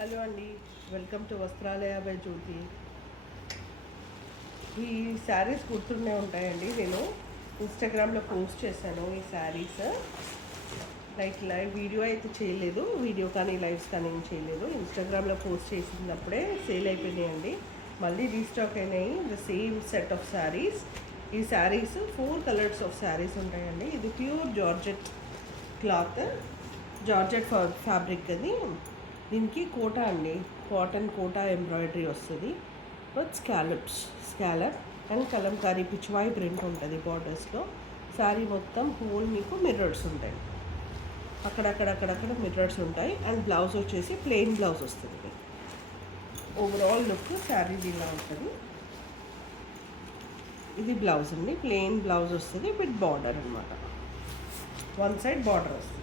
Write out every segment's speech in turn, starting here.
Hello అండి, welcome to వస్త్రాలయ by జ్యోతి. ఈ శారీస్ గుర్తుండే ఉంటాయండి. నేను ఇన్స్టాగ్రామ్లో పోస్ట్ చేశాను ఈ శారీస్. లైవ్ వీడియో అయితే చేయలేదు, వీడియో కానీ లైవ్స్ కానీ ఏం చేయలేదు. ఇన్స్టాగ్రామ్లో పోస్ట్ చేసినప్పుడే సేల్ అయిపోయినాయండి. మళ్ళీ రీస్టాక్ అయినాయి the same set of saris. ఈ శారీస్ 4 కలర్స్ ఆఫ్ శారీస్ ఉంటాయండి. ఇది pure georgette cloth, georgette fabric. అది దీనికి కోటా అండి, కాటన్ కోటా ఎంబ్రాయిడరీ వస్తుంది with scallop and Kalamkari Pichwai print ఉంటుంది బార్డర్స్లో. శారీ మొత్తం హోల్ మీకు మిర్రర్స్ ఉంటాయి, అక్కడక్కడ మిర్రర్స్ ఉంటాయి. అండ్ బ్లౌజ్ వచ్చేసి ప్లెయిన్ బ్లౌజ్ వస్తుంది. ఓవరాల్ లుక్ శారీ ఇలా ఉంటుంది. ఇది బ్లౌజ్ అండి, ప్లెయిన్ బ్లౌజ్ వస్తుంది విత్ బార్డర్ అనమాట. వన్ సైడ్ బార్డర్ వస్తుంది.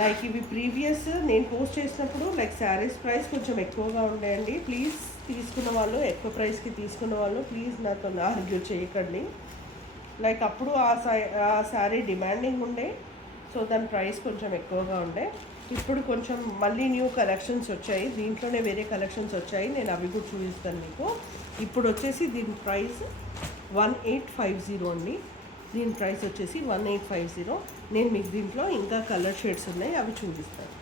లైక్ ఇవి ప్రీవియస్ నేను పోస్ట్ చేసినప్పుడు లైక్ శారీస్ ప్రైస్ కొంచెం ఎక్కువగా ఉండేయండి. ప్లీజ్ తీసుకున్న వాళ్ళు, ఎక్కువ ప్రైస్కి తీసుకున్న వాళ్ళు ప్లీజ్ నాతో ఆర్గ్యూ చేయకండి. లైక్ అప్పుడు ఆ శారీ డిమాండింగ్ ఉండే, సో దాని ప్రైస్ కొంచెం ఎక్కువగా ఉండే. ఇప్పుడు కొంచెం మళ్ళీ న్యూ కలెక్షన్స్ వచ్చాయి, దీంట్లోనే వేరే కలెక్షన్స్ వచ్చాయి, నేను అవి కూడా చూపిస్తాను మీకు. ఇప్పుడు వచ్చేసి దీని ప్రైస్ 1850 అండి. దీని ప్రైస్ వచ్చేసి 1850. నేను మీకు దీంట్లో ఇంకా కలర్ షేడ్స్ ఉన్నాయి, అవి చూపిస్తాను.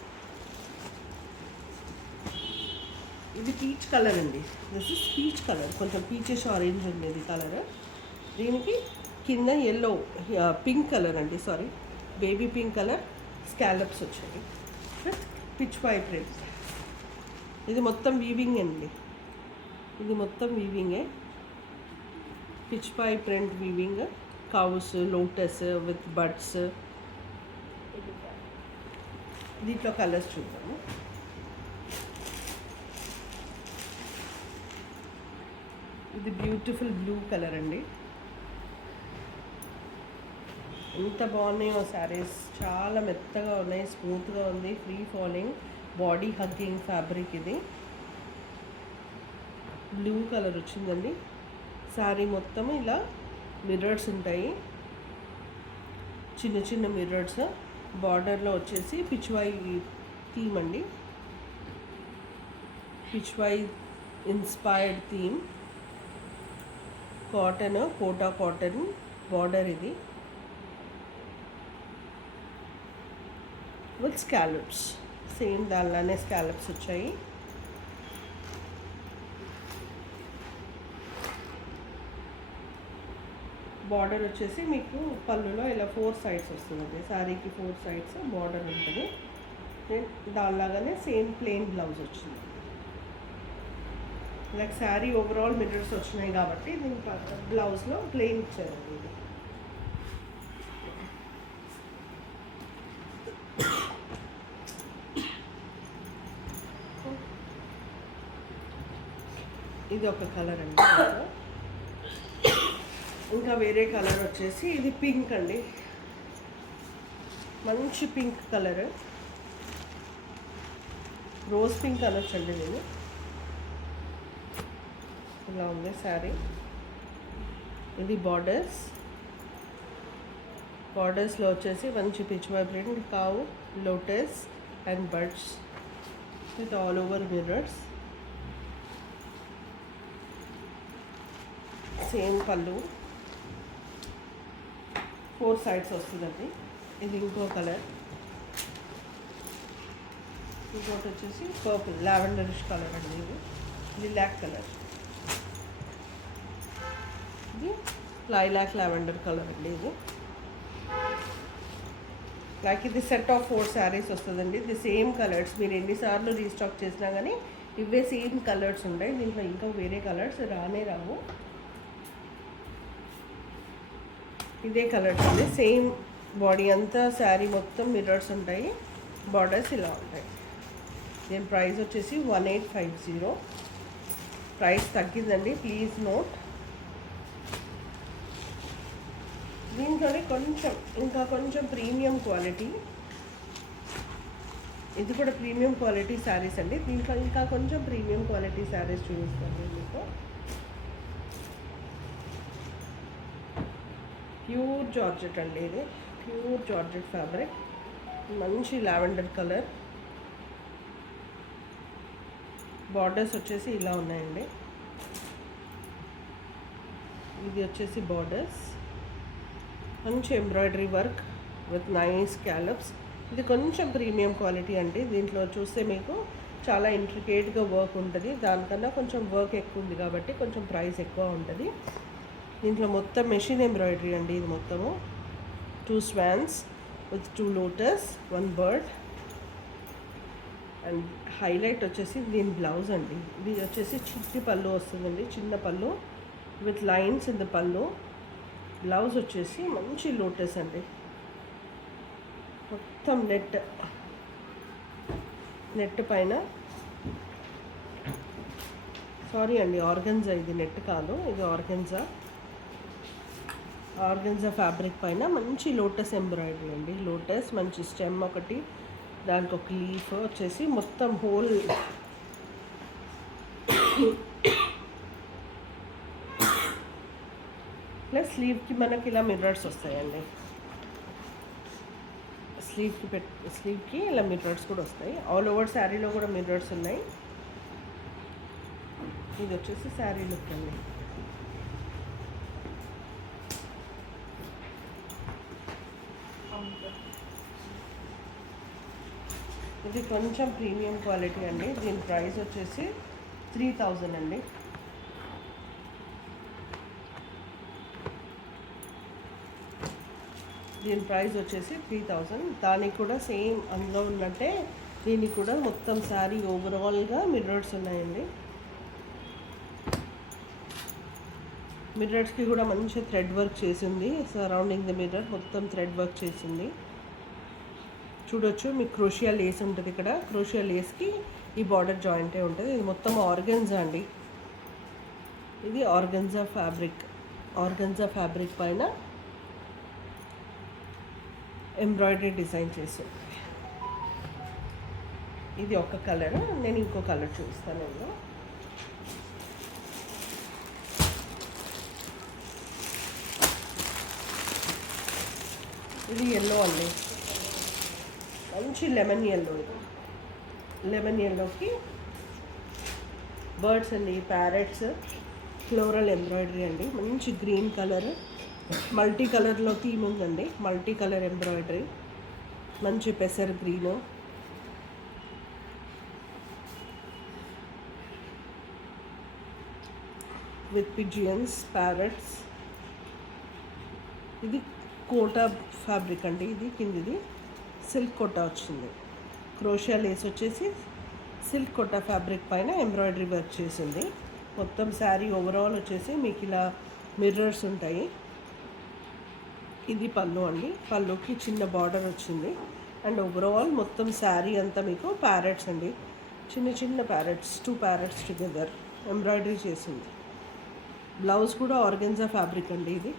ఇది పీచ్ కలర్ అండి, దిస్ ఇస్ పీచ్ కలర్, కొంచెం పీచెస్ ఆరెంజ్ ఉంది ఇది కలర్. దీనికి కింద ఎల్లో పింక్ కలర్ అండి, sorry baby pink colour scallops వచ్చాయి విత్ పిచ్ పై ప్రింట్. ఇది మొత్తం వీవింగ్ అండి, ఇది మొత్తం వీవింగే, Pichwai print weaving, cows, lotus with buds. దీంట్లో కలర్స్ చూద్దాము. ఇది బ్యూటిఫుల్ బ్లూ కలర్ అండి. ఎంత బాగున్నాయో శారీస్, చాలా మెత్తగా ఉన్నాయి, స్మూత్గా ఉంది, free falling, body hugging fabric. ఇది బ్లూ కలర్ వచ్చిందండి. శారీ మొత్తం ఇలా మిర్రర్స్ ఉంటాయి, చిన్న చిన్న మిర్రర్స్. బార్డర్లో వచ్చేసి పిచ్వాయి థీమ్ అండి, Pichwai inspired theme. Cotton, Kota cotton border ఇది విత్ స్కాలప్స్. సేమ్ దానిలానే స్కాలప్స్ వచ్చాయి. బార్డర్ వచ్చేసి మీకు పళ్ళులో ఇలా 4 సైడ్స్ వస్తుంది, శారీకి 4 సైడ్స్ బార్డర్ ఉంటుంది. దానిలాగానే సేమ్ ప్లెయిన్ బ్లౌజ్ వచ్చింది. లైక్ శారీ ఓవరాల్ మిర్రర్స్ వచ్చినాయి కాబట్టి దీనికి బ్లౌజ్లో ప్లెయిన్ ఇచ్చారండి. ఇది ఒక కలర్ అండి. ఇంకా వేరే కలర్ వచ్చేసి ఇది పింక్ అండి, మంచి పింక్ కలర్, రోజ్ పింక్ అనొచ్చండి. నేను ఇలా ఉంది శారీ. ఇది బార్డర్స్లో వచ్చేసి మంచి పిచ్వై ప్రింట్, కావు, lotus and birds with all over mirrors. Same పళ్ళు, 4 సైడ్స్ వస్తుందండి. ఇది ఇంకో కలర్. ఇంకోటి వచ్చేసి పర్పుల్ లావెండరిష్ కలర్ అండి. ఇది లిలాక్ కలర్, ఇది లైలాక్ లావెండర్ కలర్ అండి. ఇది లైక్ ఇది సెట్ ఆఫ్ 4 శారీస్ వస్తుందండి. ఇది సేమ్ కలర్స్, మీరు ఎన్నిసార్లు రీస్టాక్ చేసినా కానీ ఇవే సేమ్ కలర్స్ ఉంటాయి. దీంట్లో ఇంకా వేరే కలర్స్ రావు. ఇదే కలర్స్ ఉంది, సేమ్ బాడీ అంతా శారీ మొత్తం మిర్రర్స్ ఉంటాయి, బార్డర్స్ ఇలా ఉంటాయి. దీని ప్రైస్ వచ్చేసి 1850. ప్రైస్ తగ్గిందండి, ప్లీజ్ నోట్. దీంట్లోనే ఇంకా కొంచెం ప్రీమియం క్వాలిటీ, ఇది కూడా ప్రీమియం క్వాలిటీ శారీస్ అండి. దీంట్లో ఇంకా కొంచెం ప్రీమియం క్వాలిటీ శారీస్ చూపిస్తాను మీకు. ప్యూర్ జార్జెట్ అండి, ఇది ప్యూర్ జార్జెట్ ఫ్యాబ్రిక్, మంచి లావెండర్ కలర్, బార్డర్స్ వచ్చేసి ఇలా ఉన్నాయండి. ఇది వచ్చేసి బార్డర్స్, మంచి embroidery work with nice scallops. ఇది కొంచెం ప్రీమియం క్వాలిటీ అండి. దీంట్లో చూస్తే మీకు చాలా ఇంట్రికేట్గా వర్క్ ఉంటుంది. దానికన్నా కొంచెం వర్క్ ఎక్కువ ఉంది కాబట్టి కొంచెం ప్రైస్ ఎక్కువ ఉంటుంది. దీంట్లో మొత్తం మెషిన్ ఎంబ్రాయిడరీ అండి. ఇది మొత్తము 2 swans with 2 lotus, 1 bird. And highlight వచ్చేసి దీని బ్లౌజ్ అండి. ఇది వచ్చేసి చిట్టి పళ్ళు వస్తుందండి, చిన్న పళ్ళు విత్ లైన్స్ ఇన్ ద పళ్ళు. బ్లౌజ్ వచ్చేసి మంచి లోటస్ అండి. మొత్తం నెట్ పైన, సారీ అండి ఆర్గన్జా, ఇది నెట్ కాదు, ఇది ఆర్గన్జా ఫ్యాబ్రిక్ పైన మంచి లోటస్ ఎంబ్రాయిడరీ అండి. లోటస్ మంచి స్టెమ్ ఒకటి, దానికి ఒక లీఫ్ వచ్చేసి మొత్తం హోల్ ప్లస్ స్లీవ్కి మనకి ఇలా మిర్రర్స్ వస్తాయండి. స్లీవ్కి ఇలా మిర్రర్స్ కూడా వస్తాయి. ఆల్ ఓవర్ శారీలో కూడా మిర్రర్స్ ఉన్నాయి. ఇది వచ్చేసి శారీ లుక్ అండి. ఇది కొంచెం ప్రీమియం క్వాలిటీ అండి. దీని ప్రైస్ వచ్చేసి 3000 అండి. దీని ప్రైస్ వచ్చేసి 3000. దానికి కూడా సేమ్ అందులో ఉన్నట్టే దీనికి కూడా మొత్తం శారీ ఓవరాల్గా మిర్రర్స్ ఉన్నాయండి. మిర్రర్స్కి కూడా మంచి థ్రెడ్ వర్క్ చేసింది. సరౌండింగ్ ద మిర్రర్ మొత్తం థ్రెడ్ వర్క్ చేసింది. చూడొచ్చు, మీకు క్రోషియా లేస్ ఉంటుంది ఇక్కడ. క్రోషియా లేస్కి ఈ బార్డర్ జాయింటే ఉంటుంది. ఇది మొత్తం ఆర్గన్జా అండి. ఇది ఆర్గన్జా ఫ్యాబ్రిక్ పైన ఎంబ్రాయిడరీ డిజైన్ చేసి. ఇది ఒక కలర్, నేను ఇంకో కలర్ చూపిస్తాను. ఇది ఎల్లో అండి, మంచి లెమన్ ఎల్లో. ఇది లెమన్ ఎల్లోకి బర్డ్స్ అండి, ప్యారెట్స్, ఫ్లోరల్ ఎంబ్రాయిడరీ అండి. మంచి గ్రీన్ కలర్, మల్టీ కలర్లో థీమ్ ఉందండి. మల్టీ కలర్ ఎంబ్రాయిడరీ, మంచి పెసర్ గ్రీను, విత్ పిజియన్స్, ప్యారెట్స్. ఇది కోటా ఫ్యాబ్రిక్ అండి. ఇది కిందిది సిల్క్ కోటా వచ్చింది. క్రోషియా లేస్ వచ్చేసి సిల్క్ కోటా ఫ్యాబ్రిక్ పైన ఎంబ్రాయిడరీ వర్క్ చేసింది. మొత్తం శారీ ఓవరాల్ వచ్చేసి మీకు ఇలా మిర్రర్స్ ఉంటాయి. ఇది పళ్ళు అండి. పళ్ళుకి చిన్న బార్డర్ వచ్చింది. అండ్ ఓవరాల్ మొత్తం శారీ అంతా మీకు ప్యారెట్స్ అండి, చిన్న ప్యారెట్స్, 2 ప్యారెట్స్ టుగెదర్ ఎంబ్రాయిడరీ చేసింది. బ్లౌజ్ కూడా ఆర్గెన్జా ఫ్యాబ్రిక్ అండి. ఇది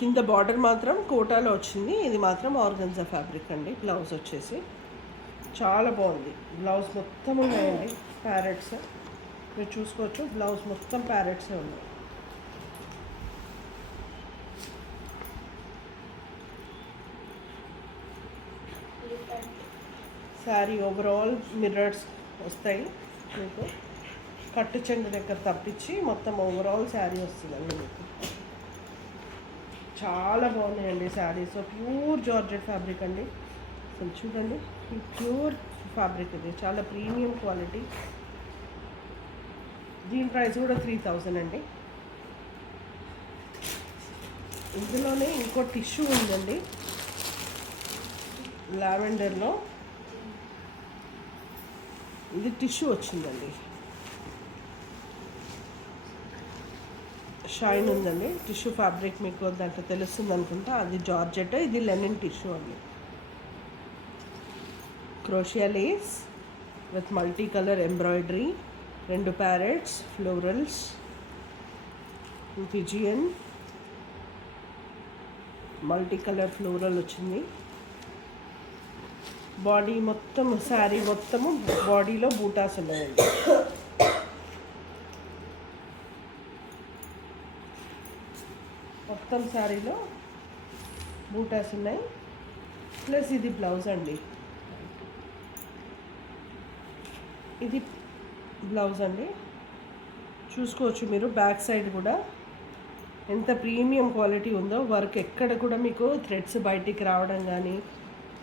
కింద బార్డర్ మాత్రం కోటాలో వచ్చింది. ఇది మాత్రం ఆర్గన్జా ఫ్యాబ్రిక్ అండి. బ్లౌజ్ వచ్చేసి చాలా బాగుంది. బ్లౌజ్ మొత్తం ఉన్నాయండి ప్యారెట్స్, మీరు చూసుకోవచ్చు. బ్లౌజ్ మొత్తం ప్యారెట్సే ఉన్నాయి. శారీ ఓవరాల్ మిర్రర్స్ వస్తాయి మీకు. కట్టు చెంగు దగ్గర తప్పించి మొత్తం ఓవరాల్ శారీ వస్తుందండి మీకు. చాలా బాగున్నాయండి శారీస్. ప్యూర్ జార్జెట్ ఫ్యాబ్రిక్ అండి. అసలు చూడండి, ఈ ప్యూర్ ఫ్యాబ్రిక్ ఇది చాలా ప్రీమియం క్వాలిటీ. దీని ప్రైస్ కూడా 3000 అండి. ఇందులోనే ఇంకో టిష్యూ ఉందండి, లావెండర్లో. ఇది టిష్యూ వచ్చిందండి, షైన్ ఉందండి. టిష్యూ ఫ్యాబ్రిక్ మీకు దాంట్లో తెలుస్తుంది అనుకుంటా. అది జార్జెట్, ఇది లెనిన్ టిష్యూ అండి. క్రోషియా Lay's with multi colour embroidery, 2 parrots, florals, pigeon, multi colour floral వచ్చింది. బాడీ మొత్తం శారీ మొత్తము బాడీలో బూటాస్ ఉన్నాయండి. మొత్తం శారీలో బూటాస్ ఉన్నాయి. ప్లస్ ఇది బ్లౌజ్ అండి. ఇది బ్లౌజ్ అండి, చూసుకోవచ్చు మీరు. బ్యాక్ సైడ్ కూడా ఎంత ప్రీమియం క్వాలిటీ ఉందో. వర్క్ ఎక్కడ కూడా మీకు థ్రెడ్స్ బయటికి రావడం కానీ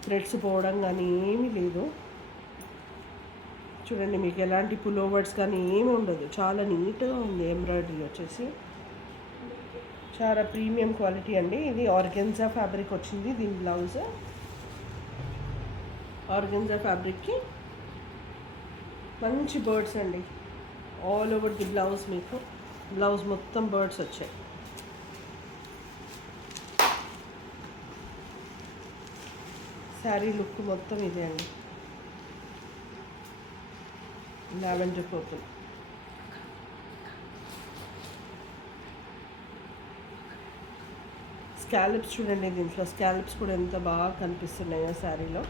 థ్రెడ్స్ పోవడం కానీ ఏమీ లేదు. చూడండి, మీకు ఎలాంటి పులోవర్స్ కానీ ఏమి ఉండదు. చాలా నీట్గా ఉంది. ఎంబ్రాయిడరీ వచ్చేసి చాలా ప్రీమియం క్వాలిటీ అండి. ఇది ఆర్గెన్జా ఫ్యాబ్రిక్ వచ్చింది. దీని బ్లౌజ్ ఆర్గెన్జా ఫ్యాబ్రిక్కి మంచి బర్డ్స్ అండి. ఆల్ ఓవర్ ది బ్లౌజ్, మీకు బ్లౌజ్ మొత్తం బర్డ్స్ వచ్చాయి. శారీ లుక్ మొత్తం ఇదే అండి, లావెండర్ పర్పుల్. స్కాలప్స్ చూడండి, దీంట్లో స్కాలప్స్ కూడా ఎంత బాగా కనిపిస్తున్నాయో శారీలో.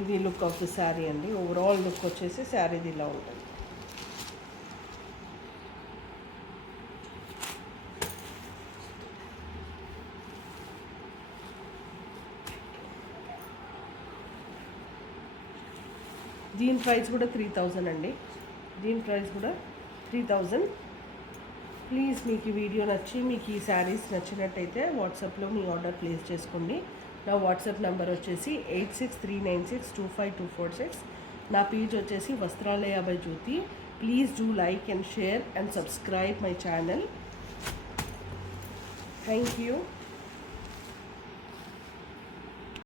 ఇది లుక్ ఆఫ్ ది శారీ అండి. ఓవరాల్ లుక్ వచ్చేసి శారీది ఇలా ఉంటుంది. దీని ప్రైస్ కూడా 3000 అండి. దీని ప్రైస్ కూడా 3000. ప్లీజ్ మీకు ఈ వీడియో నచ్చి మీకు ఈ శారీస్ నచ్చినట్టయితే వాట్సాప్లో మీ ఆర్డర్ ప్లేస్ చేసుకోండి. నా వాట్సాప్ నెంబర్ వచ్చేసి 8639625246. నా పేజ్ వచ్చేసి Vastralaya by Jyothi. Please do like and share and subscribe my channel. Thank you.